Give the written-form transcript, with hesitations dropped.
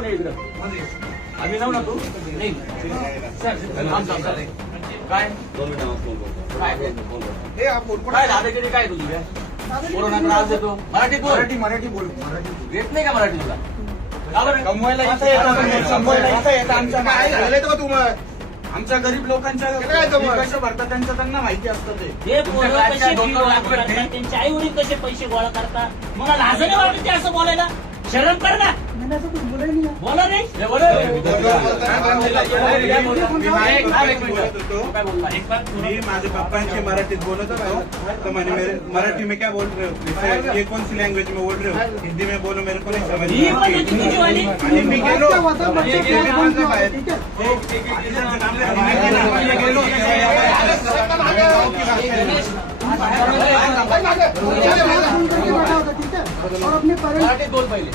पण आहे इकडं. आम्ही जाऊ ना तू नाही काय काय दादागिरी काय तुझी कोरोना त्रास देतो. मराठीत बोल. मराठी बोल. येत नाही का मराठी तुला? कमवायला इथं येतं. आमच्या काय झालं का तुम्हाला? आमच्या गरीब लोकांच्या कशा भरतात त्यांचं त्यांना माहिती असतं ते. हे पोरं कसे फी गोळा करतात, त्यांचे आई वडील कसे पैसे गोळा करतात. मला लाजणे वाटते ते असं बोलायला. शरम कर ना. बोला नाही. मी माझ्या पप्पांशी मराठीत बोलत होतो तो म्हणे मराठी में क्या बोल रहे हो, ये कौन सी लैंग्वेज में बोल रहे हो, हिंदी में बोलो मेरे को नहीं समझ ही म्हणजे चुकीची वाली. आणि मी गेलो मराठीत बोल पहिले.